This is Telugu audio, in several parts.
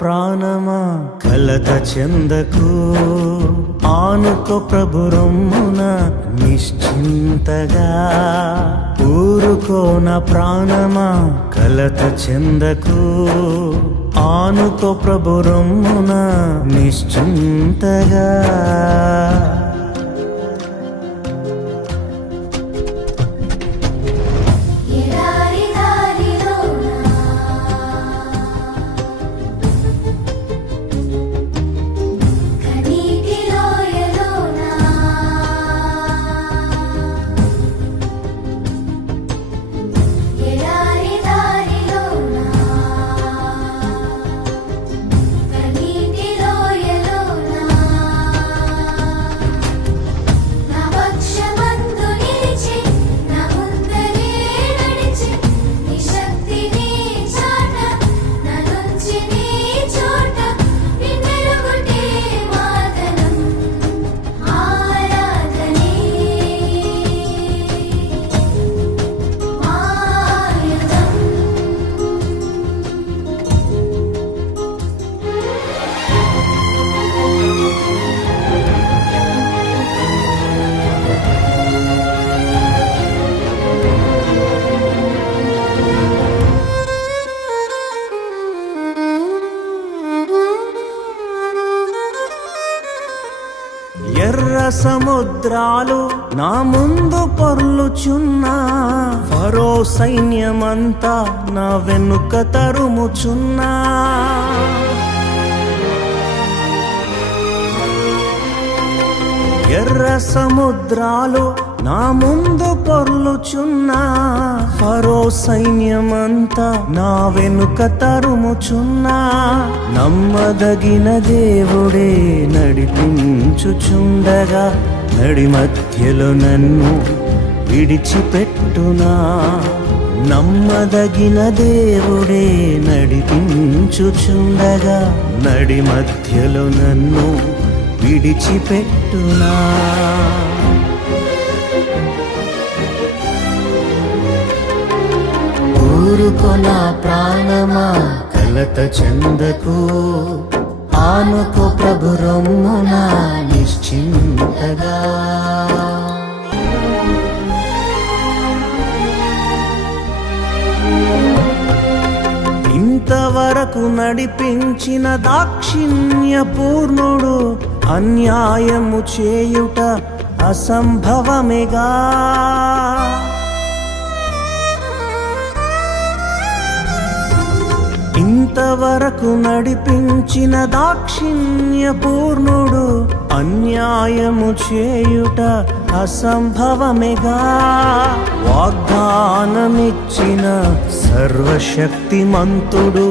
ప్రాణమా కలత చెందకు, ఆనుకో ప్రభు రొమ్మున నిశ్చింతగా. ఊరుకో నా ప్రాణమా కలత చెందకు, ఆనుకో ప్రభు రొమ్మున నిశ్చింతగా. ఎర్ర సముద్రాలు నా ముందు పొర్లుచున్నా, ఫరో సైన్యమంతా నా వెనుక తరుముచున్నా. ఎర్ర సముద్రాలు నా ముందు పొర్లుచున్నా, ఫరో సైన్యమంతా నా వెనుక తరుముచున్నా. నమ్మదగిన దేవుడే నడిపించుచుండగా, నడి మధ్యలో నన్ను విడిచిపెట్టునా. నమ్మదగిన దేవుడే నడిపించుచుండగా, నడి మధ్యలో నన్ను విడిచిపెట్టునా. ఊరుకో నా ప్రాణమా కలత చెందకు, ఆనుకో ప్రభు రొమ్మున నిశ్చింతగా. ఇంతవరకు నడిపించిన దాక్షిణ్య పూర్ణుడు, అన్యాయము చేయుట అసంభవమేగా. ఇంతవరకు నడిపించిన దాక్షిణ్య పూర్ణుడు, అన్యాయము చేయుట అసంభవమేగా. వాగ్దానమిచ్చిన సర్వశక్తిమంతుడు,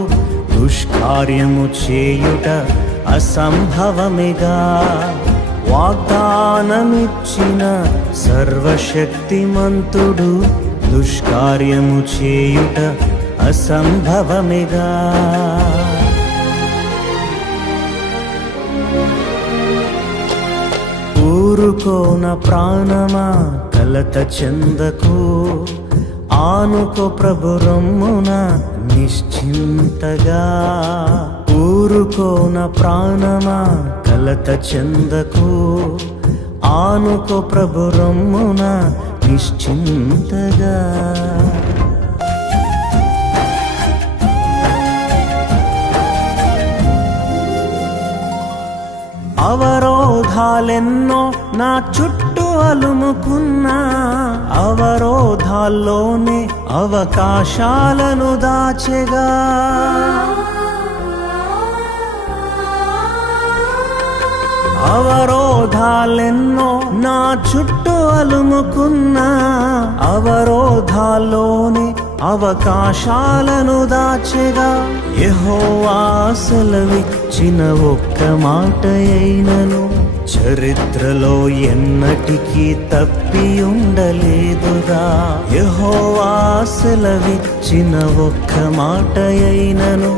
దుష్కార్యము చేయుట అసంభవమేగా. వాగ్దానమిచ్చిన సర్వశక్తిమంతుడు, దుష్కార్యము చేయుట అసంభవమేగా. ఊరుకో నా ప్రాణమా కలత చెందకు, ఆనుకో ప్రభు రొమ్మున నిశ్చింతగా. ఊరుకో నా ప్రాణమా కలత చెందకు, ఆనుకో ప్రభు రొమ్మున నిశ్చింతగా. అవరోధాలెన్నో నా చుట్టూ అలుముకున్నా, అవరోధాల్లోనే అవకాశాలను దాచెగా. అవరోధాలెన్నో నా చుట్టూ అలుముకున్నా, అవరోధాల్లోనే అవకాశాలను దాచెగా. యెహోవా సెలవిచ్చిన ఒక్క మాట అయినను చరిత్రలో ఎన్నటికీ తప్పి ఉండలేదుగా. యెహోవా సెలవిచ్చిన ఒక్క మాట అయినను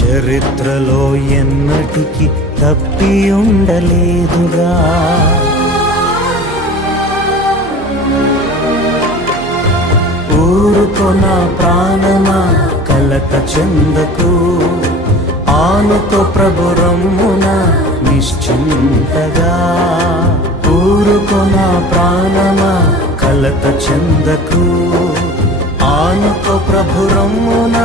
చరిత్రలో ఎన్నటికీ తప్పి ఉండలేదుగా. ఊరుకో నా ప్రాణమా కలత చెందకు, ఆనుకో ప్రభు రమ్మున నిశ్చింతగా. ఊరుకో నా ప్రాణమా కలత చెందకు, ఆనుకో ప్రభు రమ్మున